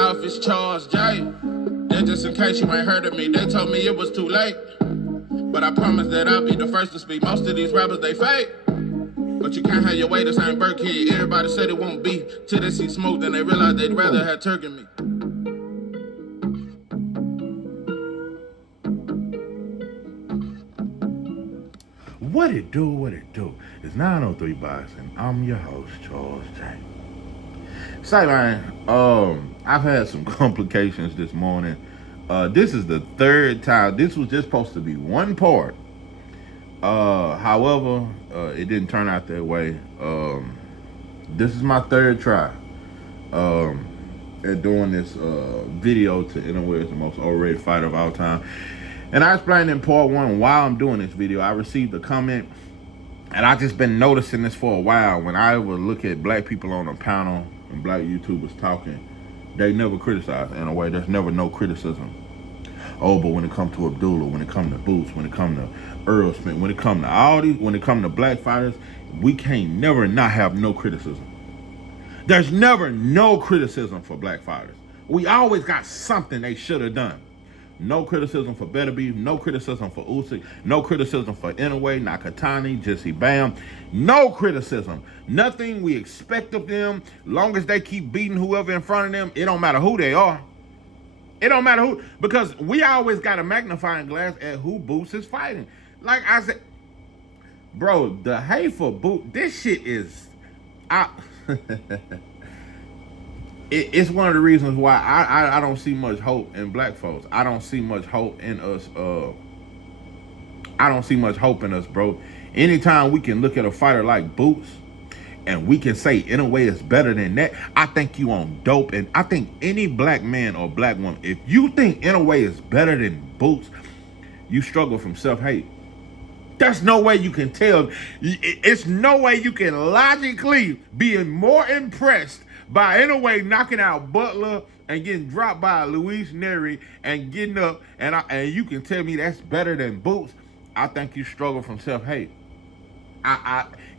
off, it's Charles J. Then just in case you ain't heard of me, they told me it was too late. But I promise that I'll be the first to speak. Most of these rappers, they fake. But you can't have your way, this ain't Burkhead. Everybody said it won't be till they see smoke, then they realize they'd rather have turkey than me. What it do? It's 903 Box, and I'm your host, Charles J. Say, man, I've had some complications this morning. This is the third time. This was just supposed to be one part. However, it didn't turn out that way. This is my third try at doing this video to Inoue as the most overrated fighter of all time. And I explained in part one while I'm doing this video, I received a comment, and I just been noticing this for a while. When I would look at black people on a panel and black YouTubers talking, they never criticize Inoue. There's never no criticism. Oh, but when it comes to Abdullah, when it comes to Boots, when it comes to Earl Smith, when it comes to all these, when it comes to black fighters, we can't never not have no criticism. There's never no criticism for black fighters. We always got something they should have done. No criticism for Better Beef, no criticism for Usyk, no criticism for Inoue, Nakatani, Jesse Bam. No criticism. Nothing we expect of them. Long as they keep beating whoever in front of them, it don't matter who they are. It don't matter who, because we always got a magnifying glass at who Boots is fighting. Like I said, bro, the hate for Boots, this shit is, it's one of the reasons why I don't see much hope in black folks. I don't see much hope in us. I don't see much hope in us, bro. Anytime we can look at a fighter like Boots and we can say Inoue is better than that, I think you on dope. And I think any black man or black woman, if you think Inoue is better than Boots, you struggle from self-hate. There's no way you can tell. It's no way you can logically be more impressed by Inoue knocking out Butler and getting dropped by Luis Neri and getting up, and you can tell me that's better than Boots. I think you struggle from self-hate.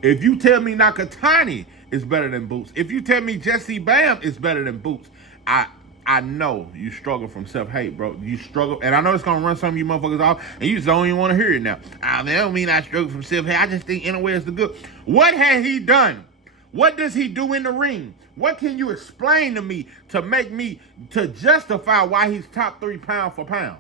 If you tell me Nakatani is better than Boots, if you tell me Jesse Bam is better than Boots, I know you struggle from self-hate, bro. You struggle, and I know it's gonna run some of you motherfuckers off, and you just don't even want to hear it now. That don't mean I struggle from self-hate. I just think Inoue is the good. What has he done? What does he do in the ring? What can you explain to me to make me, to justify why he's top 3 pound for pound?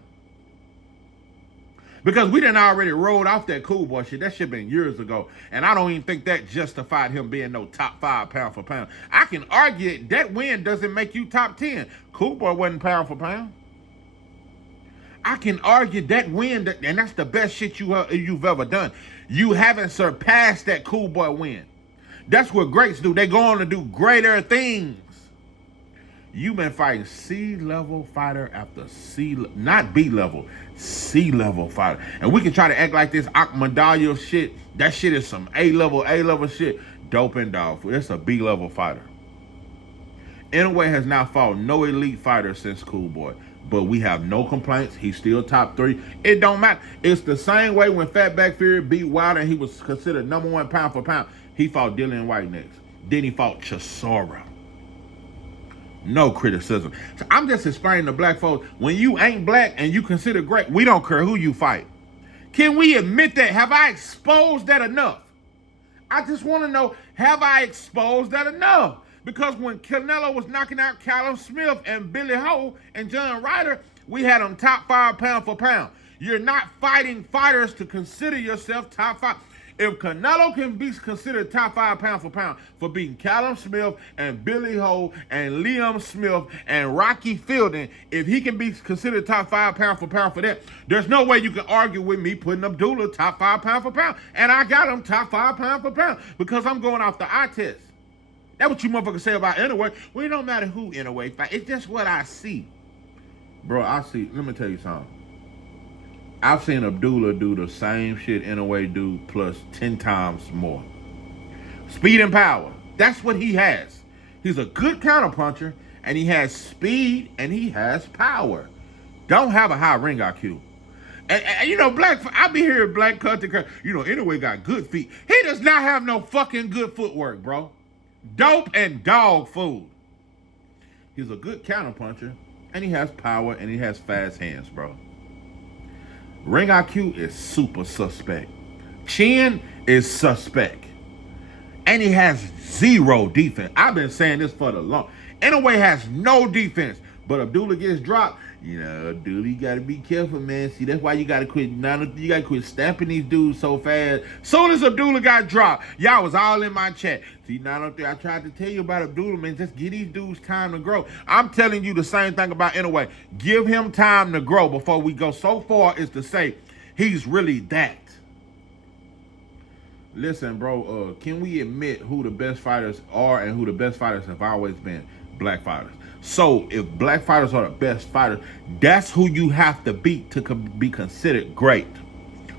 Because we done already rolled off that Cool Boy shit. That shit been years ago. And I don't even think that justified him being no top 5 pound for pound. I can argue that win doesn't make you top 10. Cool Boy wasn't pound for pound. I can argue that win, and that's the best shit you've ever done. You haven't surpassed that Cool Boy win. That's what greats do. They go on to do greater things. You've been fighting C-level fighter after not B-level, C-level fighter. And we can try to act like this Akmadalio shit. That shit is some A-level shit. Dope and dog food. It's a B-level fighter. Inoue has not fought no elite fighter since Cool Boy. But we have no complaints. He's still top 3. It don't matter. It's the same way when Fatback Fury beat Wilder and he was considered number 1 pound for pound. He fought Dillian White next. Then he fought Chisora. No criticism. So I'm just explaining to black folks, when you ain't black and you consider great, we don't care who you fight. Can we admit that? Have I exposed that enough? I just want to know, have I exposed that enough? Because when Canelo was knocking out Callum Smith and Billy Ho and John Ryder, we had them top 5 pound for pound. You're not fighting fighters to consider yourself top 5. If Canelo can be considered top 5 pound for pound for beating Callum Smith and Billy Ho and Liam Smith and Rocky Fielding, if he can be considered top 5 pound for that, there's no way you can argue with me putting Abdullah top 5 pound for pound. And I got him top 5 pound for pound because I'm going off the eye test. That's what you motherfuckers say about Inoue. Well, it don't matter who Inoue fight. It's just what I see. Bro, let me tell you something. I've seen Abdullah do the same shit Inoue do plus 10 times more. Speed and power. That's what he has. He's a good counterpuncher, and he has speed, and he has power. Don't have a high ring IQ. And you know, I be hearing black country, Inoue got good feet. He does not have no fucking good footwork, bro. Dope and dog food. He's a good counterpuncher, and he has power, and he has fast hands, bro. Ring IQ is super suspect. Chin is suspect. And he has zero defense. I've been saying this for the long. Inoue has no defense. But Abdullah gets dropped. Abdullah, you gotta be careful, man. See, that's why you gotta quit. You gotta quit stamping these dudes so fast. Soon as Abdullah got dropped, y'all was all in my chat. See, now I tried to tell you about Abdullah, man. Just give these dudes time to grow. I'm telling you the same thing about Inoue. Give him time to grow before we go so far as to say he's really that. Listen, bro, can we admit who the best fighters are and who the best fighters have always been? Black fighters. So if black fighters are the best fighters, that's who you have to beat to be considered great.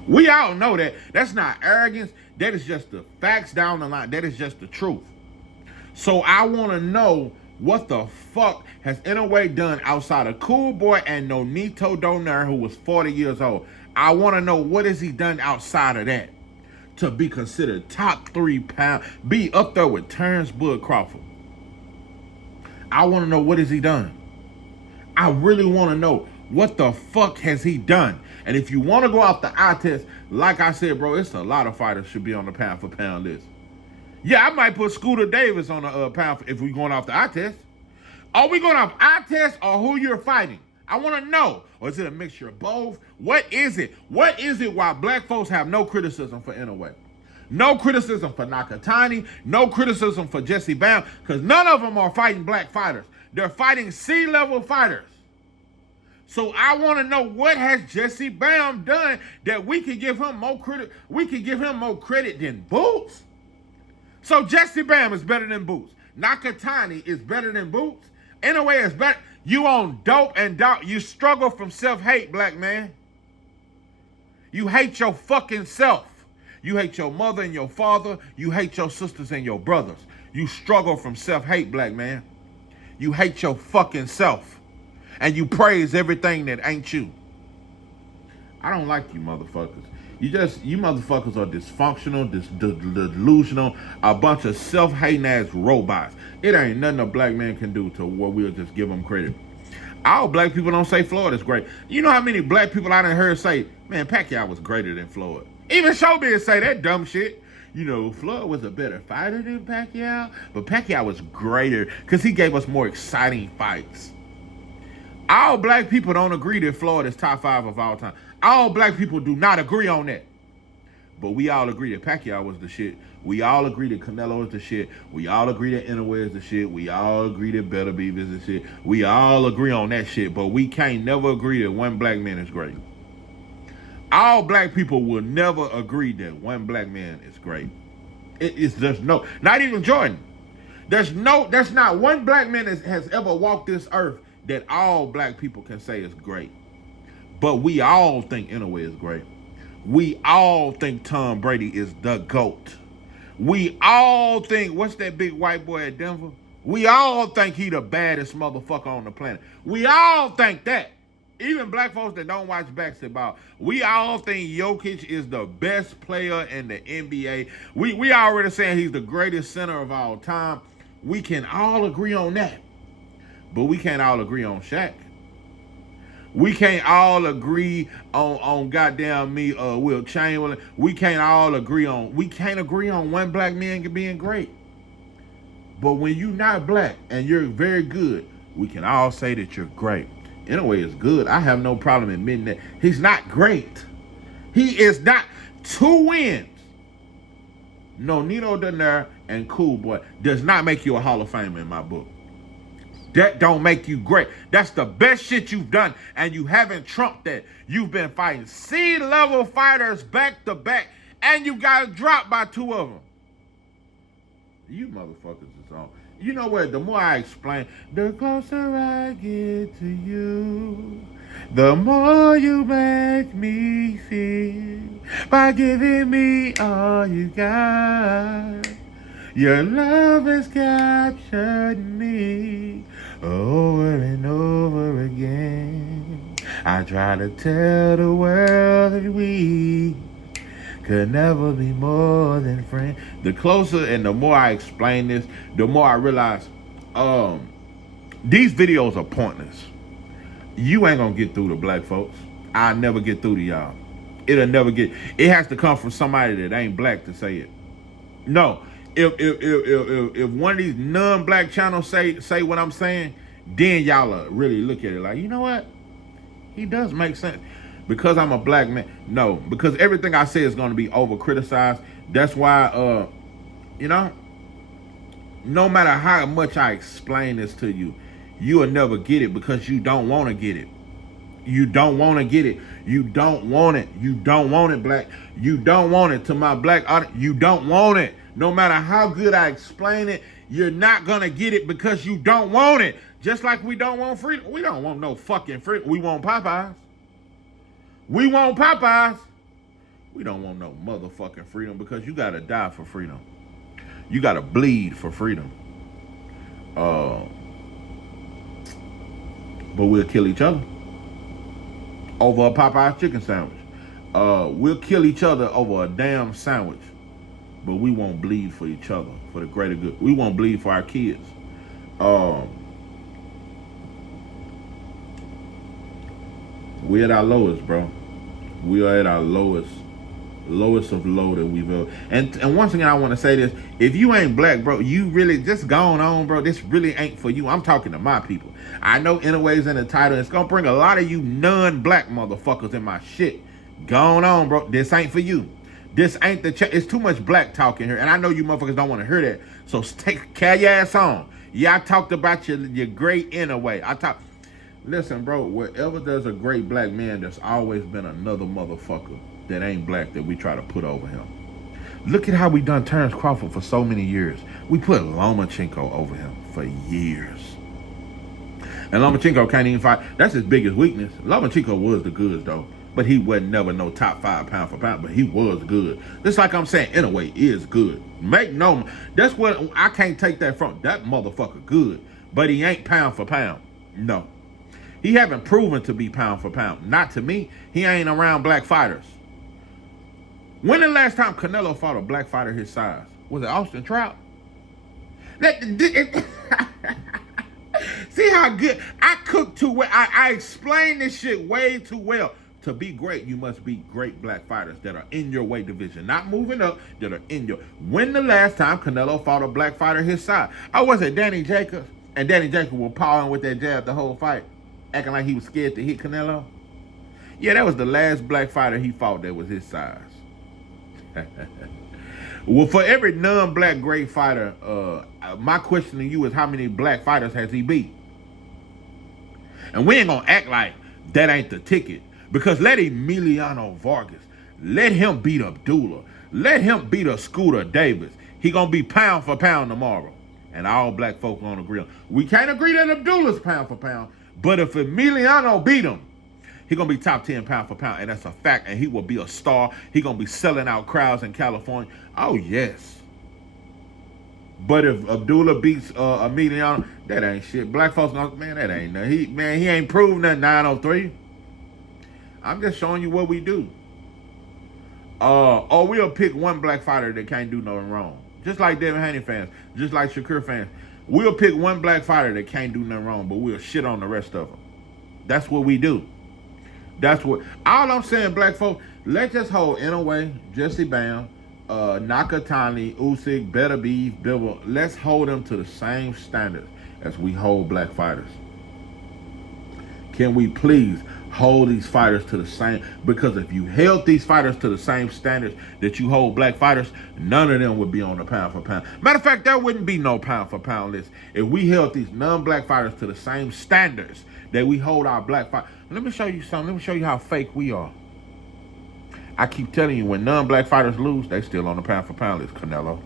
We all know that. That's not arrogance. That is just the facts down the line. That is just the truth. So I want to know what the fuck has Inoue done outside of Cool Boy and Nonito Donaire, who was 40 years old. I want to know what has he done outside of that to be considered top 3 pound, be up there with Terrence Bud Crawford. I want to know what has he done. I really want to know what the fuck has he done. And if you want to go off the eye test, like I said, bro, it's a lot of fighters should be on the pound for pound list. Yeah, I might put Scooter Davis on the pound if we're going off the eye test. Are we going off eye test or who you're fighting? I want to know. Or is it a mixture of both? What is it? What is it why black folks have no criticism for Inoue? No criticism for Nakatani. No criticism for Jesse Bam. Because none of them are fighting black fighters. They're fighting C-level fighters. So I want to know what has Jesse Bam done that we can give him more credit. We can give him more credit than Boots. So Jesse Bam is better than Boots. Nakatani is better than Boots. Inoue is better. You on dope and doubt. You struggle from self-hate, black man. You hate your fucking self. You hate your mother and your father. You hate your sisters and your brothers. You struggle from self-hate, black man. You hate your fucking self. And you praise everything that ain't you. I don't like you motherfuckers. You motherfuckers are dysfunctional, delusional, a bunch of self-hating ass robots. It ain't nothing a black man can do to where we'll just give them credit. All black people don't say Floyd is great. You know how many black people I done heard say, man, Pacquiao was greater than Floyd. Even Showbiz say that dumb shit. Floyd was a better fighter than Pacquiao, but Pacquiao was greater because he gave us more exciting fights. All black people don't agree that Floyd is top 5 of all time. All black people do not agree on that. But we all agree that Pacquiao was the shit. We all agree that Canelo is the shit. We all agree that Inoue is the shit. We all agree that Beterbiev is the shit. We all agree on that shit, but we can't never agree that one black man is great. All black people will never agree that one black man is great. There's no, not even Jordan. There's not one black man has ever walked this earth that all black people can say is great. But we all think Inoue is great. We all think Tom Brady is the GOAT. We all think, what's that big white boy at Denver? We all think he the baddest motherfucker on the planet. We all think that. Even black folks that don't watch basketball, we all think Jokic is the best player in the NBA. We already saying he's the greatest center of all time. We can all agree on that. But we can't all agree on Shaq. We can't all agree on goddamn me, Will Chamberlain. We can't agree on one black man being great. But when you're not black and you're very good, we can all say that you're great. Inoue is good. I have no problem admitting that. He's not great. He is not. 2 wins. Nonito Donaire and Cool Boy does not make you a Hall of Famer in my book. That don't make you great. That's the best shit you've done, and you haven't trumped that. You've been fighting C-level fighters back to back, and you got dropped by 2 of them. You motherfuckers is on. You know what? The more I explain, the closer I get to you, the more you make me feel by giving me all you got. Your love has captured me over and over again. I try to tell the world that we could never be more than friends. The closer and the more I explain this, the more I realize These videos are pointless. You ain't gonna get through to black folks. I'll never get through to y'all. It'll never get. It has to come from somebody that ain't black to say it. No, if one of these non-black channels say what I'm saying, then y'all really look at it like, you know what? He does make sense. Because I'm a black man. No, because everything I say is going to be over criticized. That's why, you know, no matter how much I explain this to you, you will never get it because you don't want to get it. You don't want to get it. You don't want it. You don't want it, black. You don't want it. To my black audience, you don't want it. No matter how good I explain it, you're not going to get it because you don't want it. Just like we don't want freedom. We don't want no fucking freedom. We want Popeyes. We want Popeyes. We don't want no motherfucking freedom because you got to die for freedom. You got to bleed for freedom. But we'll kill each other over a Popeyes chicken sandwich. We'll kill each other over a damn sandwich. But we won't bleed for each other, for the greater good. We won't bleed for our kids. We're at our lowest, bro. We are at our lowest of low that we've ever. And once again, I want to say this: if you ain't black, bro, you really just going on, bro. This really ain't for you. I'm talking to my people. I know Inoue's in the title. It's gonna bring a lot of you non-black motherfuckers in my shit. Going on, bro. This ain't for you. This ain't the. It's too much black talk in here, and I know you motherfuckers don't want to hear that. So carry your ass on. Yeah, I talked about your great Inoue. Listen, bro, wherever there's a great black man, there's always been another motherfucker that ain't black that we try to put over him. Look at how we done Terrence Crawford for so many years. We put Lomachenko over him for years. And Lomachenko can't even fight. That's his biggest weakness. Lomachenko was the goods, though. But he wasn't never no top 5 pound for pound, but he was good. Just like I'm saying, Inoue is good. That's what I can't take that from. That motherfucker good, but he ain't pound for pound. No. He haven't proven to be pound for pound. Not to me. He ain't around black fighters. When the last time Canelo fought a black fighter his size? Was it Austin Trout? See how good I cook too well. I explain this shit way too well. To be great, you must be great black fighters that are in your weight division, not moving up, that are in your. When the last time Canelo fought a black fighter his size? Oh, was it Danny Jacobs? And Danny Jacobs was pawing with that jab the whole fight, acting like he was scared to hit Canelo. Yeah, that was the last black fighter he fought that was his size. Well, for every non-black great fighter, my question to you is how many black fighters has he beat? And we ain't gonna act like that ain't the ticket. Because let Emiliano Vargas, let him beat Abdullah, let him beat a Scooter Davis. He gonna be pound for pound tomorrow. And all black folk gonna agree on. We can't agree that Abdullah's pound for pound, but if Emiliano beat him, he gonna be top 10 pound for pound, and that's a fact, and he will be a star. He gonna be selling out crowds in California. Oh, yes. But if Abdullah beats Emiliano, that ain't shit. Black folks gonna, man, that ain't nothing. He ain't proved that 903. I'm just showing you what we do. Or we'll pick one black fighter that can't do nothing wrong. Just like Devin Haney fans, just like Shakur fans. We'll pick one black fighter that can't do nothing wrong, but we'll shit on the rest of them. That's what we do. That's what, all I'm saying, black folks, let's just hold Inoue, Jesse Bam, Nakatani, Usyk, Better Beef, Bivol. Let's hold them to the same standards as we hold black fighters. Can we please hold these fighters to the same? Because if you held these fighters to the same standards that you hold black fighters, none of them would be on the pound for pound. Matter of fact, there wouldn't be no pound for pound list if we held these non-black fighters to the same standards that we hold our black fighters. Let me show you something. Let me show you how fake we are. I keep telling you, when non-black fighters lose, they still on the pound for pound list. Canelo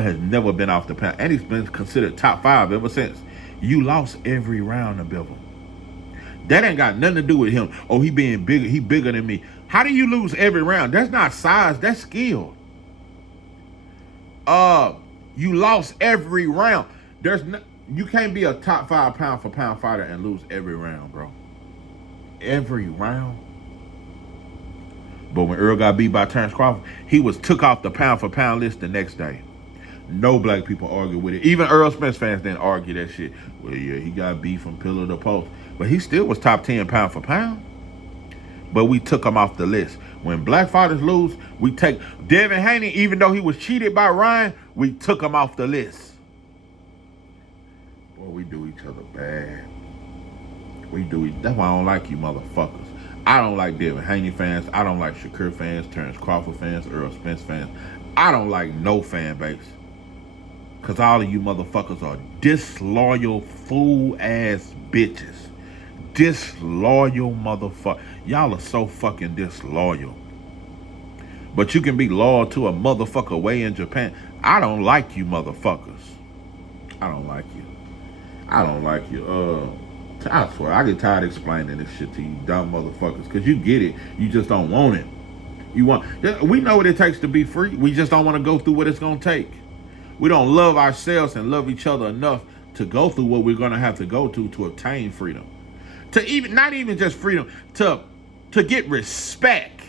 has never been off the pound, and he's been considered top 5 ever since. You lost every round of Bivol. That ain't got nothing to do with him. Oh, he being bigger. He bigger than me. How do you lose every round? That's not size. That's skill. You lost every round. You can't be a top 5 pound for pound fighter and lose every round, bro. Every round. But when Earl got beat by Terrence Crawford, he was took off the pound for pound list the next day. No black people argue with it. Even Earl Spence fans didn't argue that shit. Well, yeah, he got beef from pillar to post. But he still was top 10 pound for pound. But we took him off the list. When black fighters lose, we take Devin Haney, even though he was cheated by Ryan, we took him off the list. Boy, we do each other bad. That's why I don't like you motherfuckers. I don't like Devin Haney fans. I don't like Shakur fans, Terrence Crawford fans, Earl Spence fans. I don't like no fan base. Because all of you motherfuckers are disloyal, fool-ass bitches. Disloyal motherfucker. Y'all are so fucking disloyal. But you can be loyal to a motherfucker away in Japan. I don't like you motherfuckers. I don't like you. I don't like you. I swear, I get tired of explaining this shit to you dumb motherfuckers. Because you get it. You just don't want it. We know what it takes to be free. We just don't want to go through what it's going to take. We don't love ourselves and love each other enough to go through what we're going to have to go to obtain freedom. To even, not even just freedom, to get respect.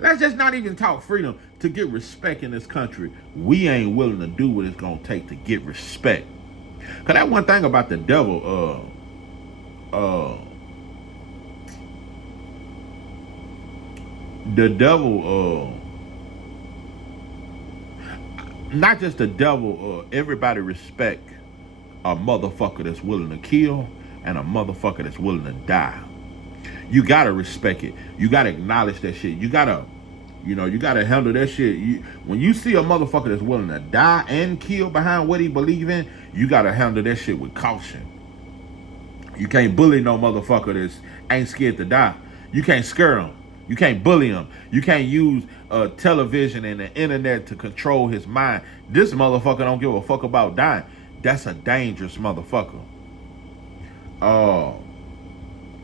Let's just not even talk freedom. To get respect in this country, we ain't willing to do what it's going to take to get respect. Because that one thing about the devil, not just the devil, everybody respect a motherfucker that's willing to kill and a motherfucker that's willing to die. You gotta respect it. You gotta acknowledge that shit. You gotta handle that shit. When you see a motherfucker that's willing to die and kill behind what he believe in, you gotta handle that shit with caution. You can't bully no motherfucker that ain't scared to die. You can't scare him. You can't bully him. You can't use television and the internet to control his mind. This motherfucker don't give a fuck about dying. That's a dangerous motherfucker.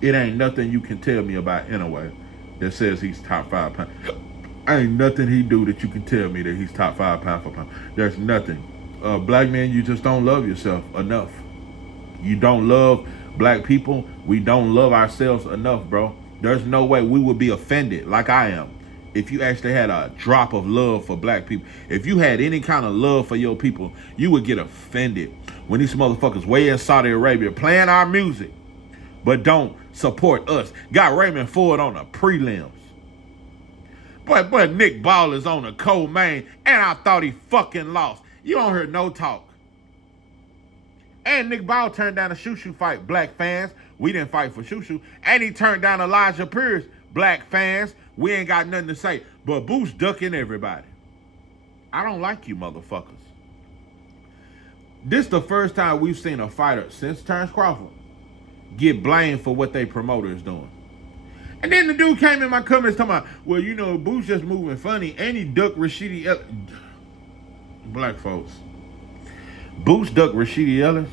It ain't nothing you can tell me about Inoue that says he's top 5 pound. Ain't nothing he do that you can tell me that he's top 5 pound for pound. There's nothing. Black men, you just don't love yourself enough. You don't love black people. We don't love ourselves enough, bro. There's no way we would be offended like I am if you actually had a drop of love for black people. If you had any kind of love for your people, you would get offended when these motherfuckers way in Saudi Arabia playing our music but don't support us. Got Raymond Ford on the prelims. But Nick Ball is on the co-main, and I thought he fucking lost. You don't hear no talk. And Nick Ball turned down a Shushu fight, black fans. We didn't fight for Shushu. And he turned down Elijah Pierce, black fans. We ain't got nothing to say. But Boost ducking everybody. I don't like you motherfuckers. This the first time we've seen a fighter since Terrence Crawford get blamed for what they promoter is doing. And then the dude came in my comments talking about, well, you know, Boost just moving funny, and he ducked Rashidi Ellis. Black folks. Boost ducked Rashidi Ellis,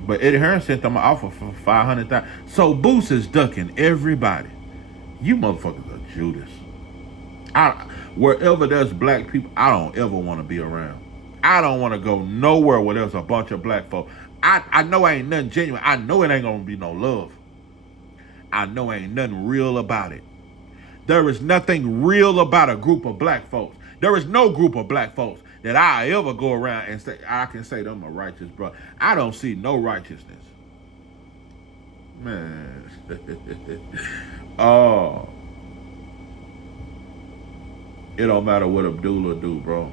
but Eddie Hearn sent them an offer for $500,000. So Boost is ducking everybody. You motherfuckers are Judas. Wherever there's black people, I don't ever want to be around. I don't want to go nowhere where there's a bunch of black folk. I know ain't nothing genuine. I know it ain't going to be no love. I know ain't nothing real about it. There is nothing real about a group of black folks. There is no group of black folks that I ever go around and say, I can say them a righteous brother. I don't see no righteousness. Man. Oh. It don't matter what Abdullah do, bro.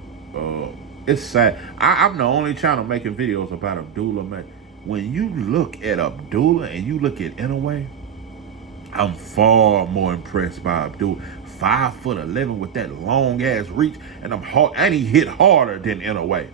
It's sad. I'm the only channel making videos about Abdullah, man. When you look at Abdullah and you look at Inoue, I'm far more impressed by Abdullah. 5'11" with that long ass reach, and he hit harder than Inoue.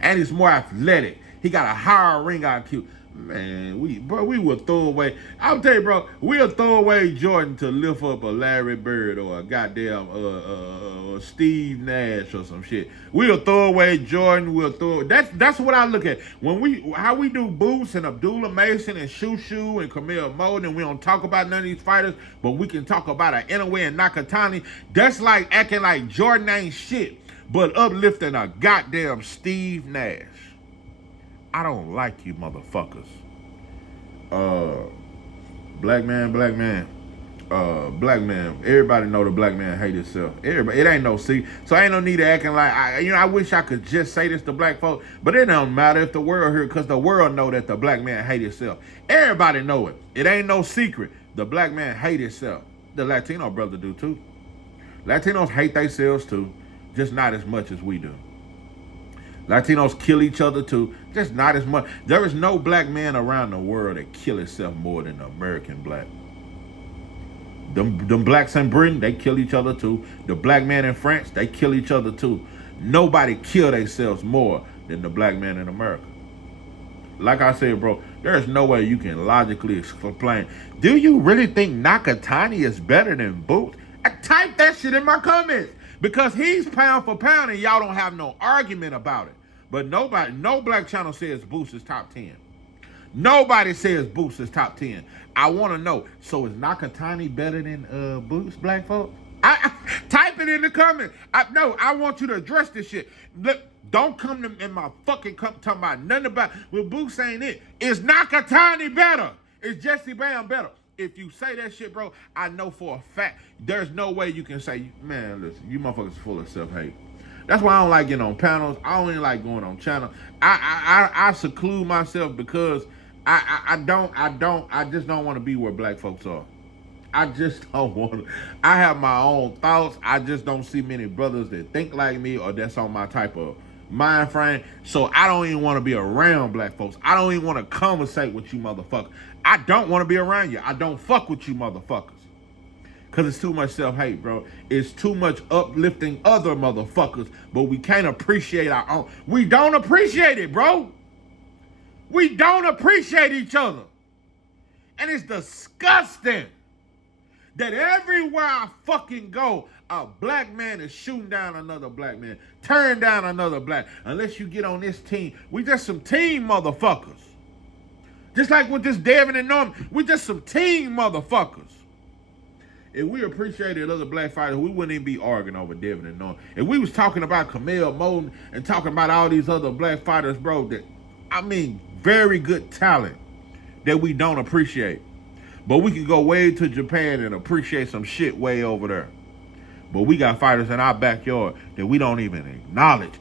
And he's more athletic. He got a higher ring IQ. Man, we will throw away. I'll tell you, bro, we'll throw away Jordan to lift up a Larry Bird or a goddamn Steve Nash or some shit. We'll throw away Jordan. That's what I look at when how we do Boots and Abdullah Mason and Shushu and Camille Moden, and we don't talk about none of these fighters, but we can talk about an Inoue and Nakatani. That's like acting like Jordan ain't shit, but uplifting a goddamn Steve Nash. I don't like you motherfuckers. Black man. Black man, everybody know the black man hate himself. Everybody, it ain't no secret. So ain't no need of acting like, I wish I could just say this to black folks, but it don't matter if the world hear, because the world know that the black man hate himself. Everybody know it. It ain't no secret. The black man hate himself. The Latino brother do too. Latinos hate themselves too, just not as much as we do. Latinos kill each other too, just not as much. There is no black man around the world that kill himself more than the American black. Them blacks in Britain, they kill each other too. The black man in France, they kill each other too. Nobody kill themselves more than the black man in America. Like I said, bro, there's no way you can logically explain. Do you really think Nakatani is better than Boots? Type that shit in my comments. Because he's pound for pound and y'all don't have no argument about it. But no black channel says Boots is top 10. Nobody says Boots is top 10. I want to know. So is Nakatani better than Boots, black folks? Type it in the comments. I want you to address this shit. Look, don't come to in my fucking talking about nothing about. Well, Boots ain't it. Is Nakatani better? Is Jesse Bam better? If you say that shit, bro, I know for a fact there's no way you can say, man, listen, you motherfuckers are full of self-hate. That's why I don't like getting on panels. I don't even like going on channels. I seclude myself because I just don't want to be where black folks are. I just don't want to. I have my own thoughts. I just don't see many brothers that think like me or that's on my type of mind frame. So I don't even want to be around black folks. I don't even want to conversate with you motherfuckers. I don't want to be around you. I don't fuck with you motherfuckers. Because it's too much self-hate, bro. It's too much uplifting other motherfuckers, but we can't appreciate our own. We don't appreciate it, bro. We don't appreciate each other. And it's disgusting that everywhere I fucking go, a black man is shooting down another black man, tearing down another black. Unless you get on this team, we just some team motherfuckers. Just like with this Devin and Norman, we just some team motherfuckers. If we appreciated other black fighters, we wouldn't even be arguing over Devin and Norman. If we was talking about Camille Moden and talking about all these other black fighters, bro, that, I mean, very good talent that we don't appreciate. But we can go way to Japan and appreciate some shit way over there. But we got fighters in our backyard that we don't even acknowledge.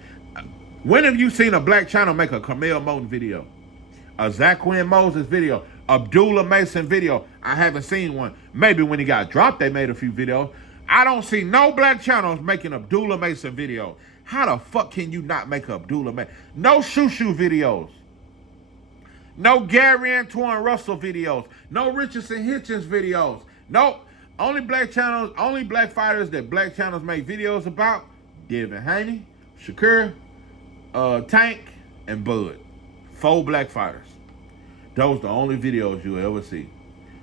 When have you seen a black channel make a Camille Moden video? A Zaquin Moses video? Abdullah Mason video? I haven't seen one. Maybe when he got dropped, they made a few videos. I don't see no black channels making Abdullah Mason video. How the fuck can you not make Abdullah Mason? No Shushu videos. No Gary Antoine Russell videos. No Richardson Hitchens videos. No. Only black channels, only black fighters that black channels make videos about, Devin Haney, Shakur, Tank, and Bud. 4 black fighters. Those are the only videos you'll ever see.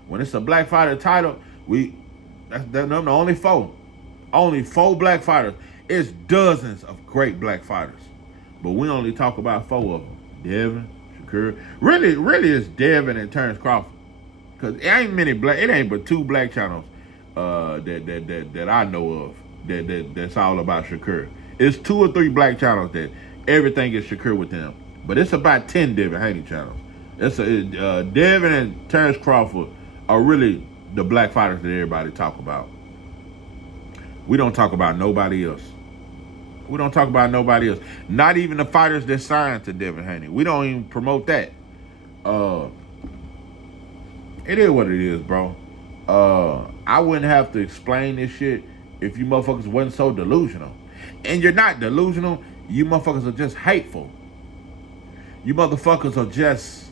When it's a black fighter title, that's the only 4. Only 4 black fighters. It's dozens of great black fighters. But we only talk about 4 of them. Devin, Shakur. Really it's Devin and Terrence Crawford. Cause it ain't but 2 black channels that I know of that's all about Shakur. It's 2 or 3 black channels that everything is Shakur with them. But it's about 10 Devin Haney channels. It's Devin and Terrence Crawford are really the black fighters that everybody talk about. We don't talk about nobody else. We don't talk about nobody else. Not even the fighters that signed to Devin Haney. We don't even promote that. It is what it is, bro. I wouldn't have to explain this shit if you motherfuckers wasn't so delusional. And you're not delusional. You motherfuckers are just hateful. You motherfuckers are just...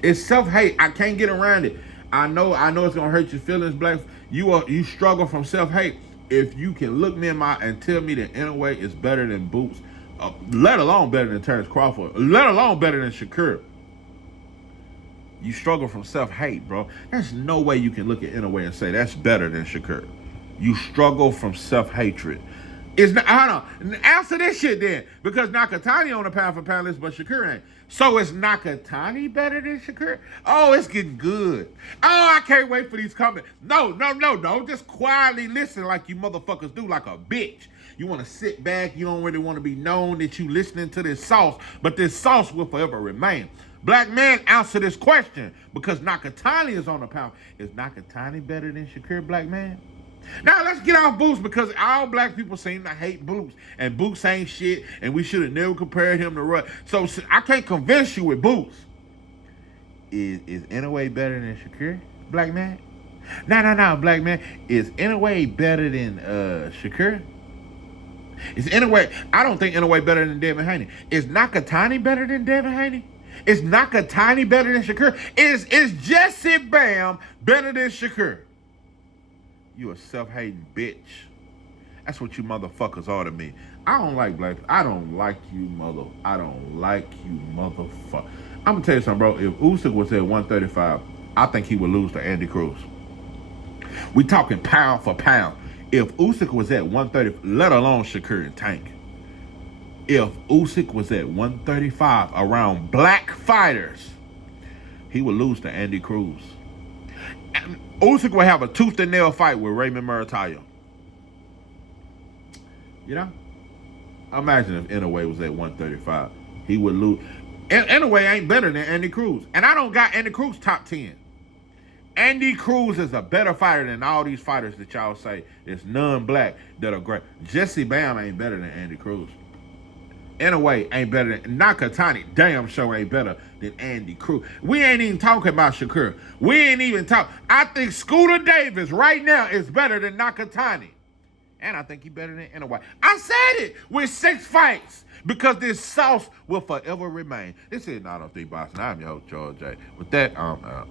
It's self-hate. I can't get around it. I know it's gonna hurt your feelings, black. You struggle from self-hate. If you can look me in my and tell me that Inoue is better than Boots, let alone better than Terrence Crawford, let alone better than Shakur. You struggle from self-hate, bro. There's no way you can look at Inoue and say that's better than Shakur. You struggle from self-hatred. It's not, hold on. Answer this shit then. Because Nakatani on the pound for pound list, but Shakur ain't. So is Nakatani better than Shakur? Oh, it's getting good. Oh, I can't wait for these comments. No. Just quietly listen like you motherfuckers do, like a bitch. You want to sit back. You don't really want to be known that you listening to this sauce, but this sauce will forever remain. Black man, answer this question because Nakatani is on the pound. Is Nakatani better than Shakur, black man? Now let's get off Boots because all black people seem to hate Boots and Boots ain't shit and we should have never compared him to Russ. So I can't convince you with Boots. Is Inoue better than Shakur, black man? No, black man. Is Inoue better than Shakur? Is Inoue? I don't think Inoue better than Devin Haney. Is Nakatani better than Devin Haney? Is Nakatani better than Shakur? Is Jesse Bam better than Shakur? You a self-hating bitch. That's what you motherfuckers are to me. I don't like black. I don't like you motherfucker. I'm gonna tell you something, bro. If Usyk was at 135, I think he would lose to Andy Cruz. We talking pound for pound. If Usyk was at 130, let alone Shakur and Tank. If Usyk was at 135 around black fighters, he would lose to Andy Cruz. Usyk will have a tooth and nail fight with Raymond Murataya. You know? Imagine if Inoue was at 135. He would lose. Inoue ain't better than Andy Cruz. And I don't got Andy Cruz top 10. Andy Cruz is a better fighter than all these fighters that y'all say is non-black that are great. Jesse Bam ain't better than Andy Cruz. Inoue ain't better than Nakatani. Damn sure ain't better than Andy Cruz. We ain't even talking about Shakur. We ain't even talking. I think Scooter Davis right now is better than Nakatani. And I think he better than Inoue. I said it with 6 fights because this sauce will forever remain. This is Not on 3 Boxing. I'm your host, George J. With that, I'm out.